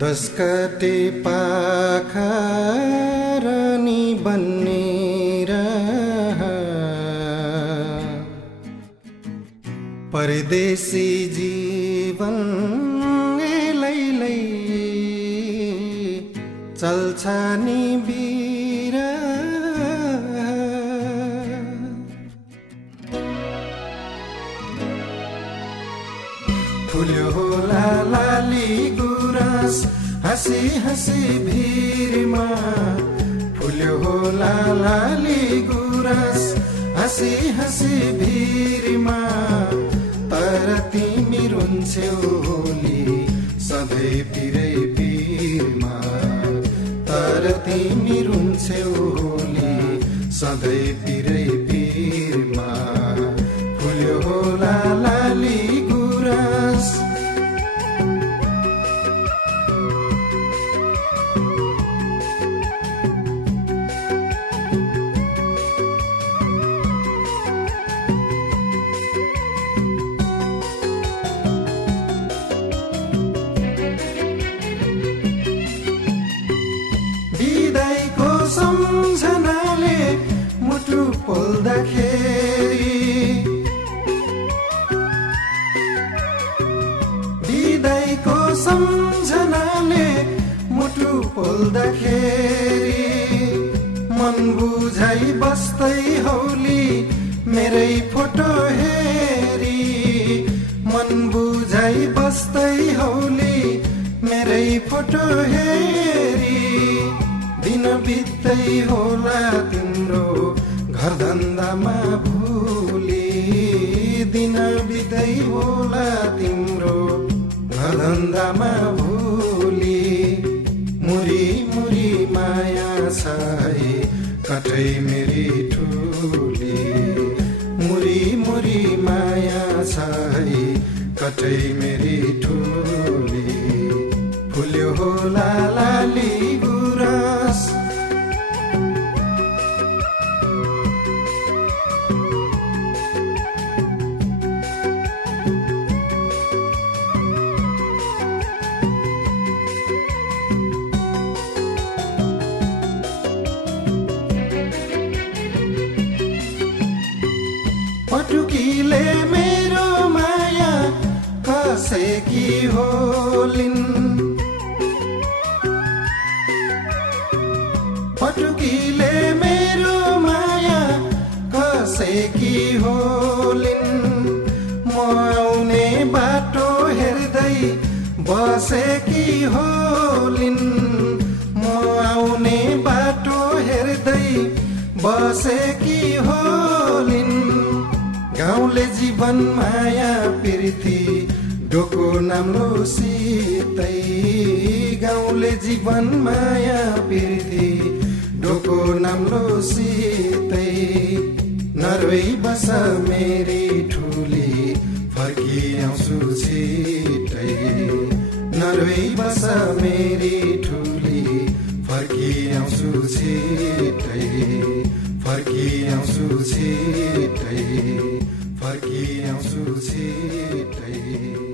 दसकटे पाखरनी बन्नेर परदेशी जीवन लैलै चल्छ नि बिर फुल्यो होला लाली गुराँस हँसी हँसी भिरमा फुल्यो होला लाली गुराँस हँसी हँसी भिरमा तर तिमी रुन्छौ होली सधैँ पिरै पिरमा तर तिमी रुन्छौ होली सधैँ पिरै पिरमा फुल्यो होला लाली गुराँस सम्झनाले मुटु पोल्दाखेरि बिदाईको सम्झनाले मुटु पोल्दाखेरि मन बुझाइ बस्दै हौली मेरै फोटो हेरी मन बुझाइ बस्दै हौली मेरै फोटो हेरी दिन बित्दै होला तिम्रो घर धन्दामा भुली दिन बित्दै होला तिम्रो घर धन्दामा भुली मुरी मुरी माया छाई कठै मेरी ठुली मुरी मुरी माया छाई कठै मेरी ठुली फुल्यो होला लाली गुराँस पटुकीले मेरो माया कसैकी होलिन् पटुकीले मेरो माया कसैकी होलिन् म आउने बाटो हेर्दै बसेकी होलिन् म आउने बाटो हेर्दै बसेकी होलिन् गाउँले जीवन माया प्रीति डोको नाम्लो सितै गाउँले जीवन माया प्रीति डोको नाम्लो सितै नरोई बस मेरी ठुली फर्किआउँछु छिटै नरोई बस मेरी ठुली फर्किआउँछु छिटै फर्किआउँछु छिटै फर्किआउँछु छिटै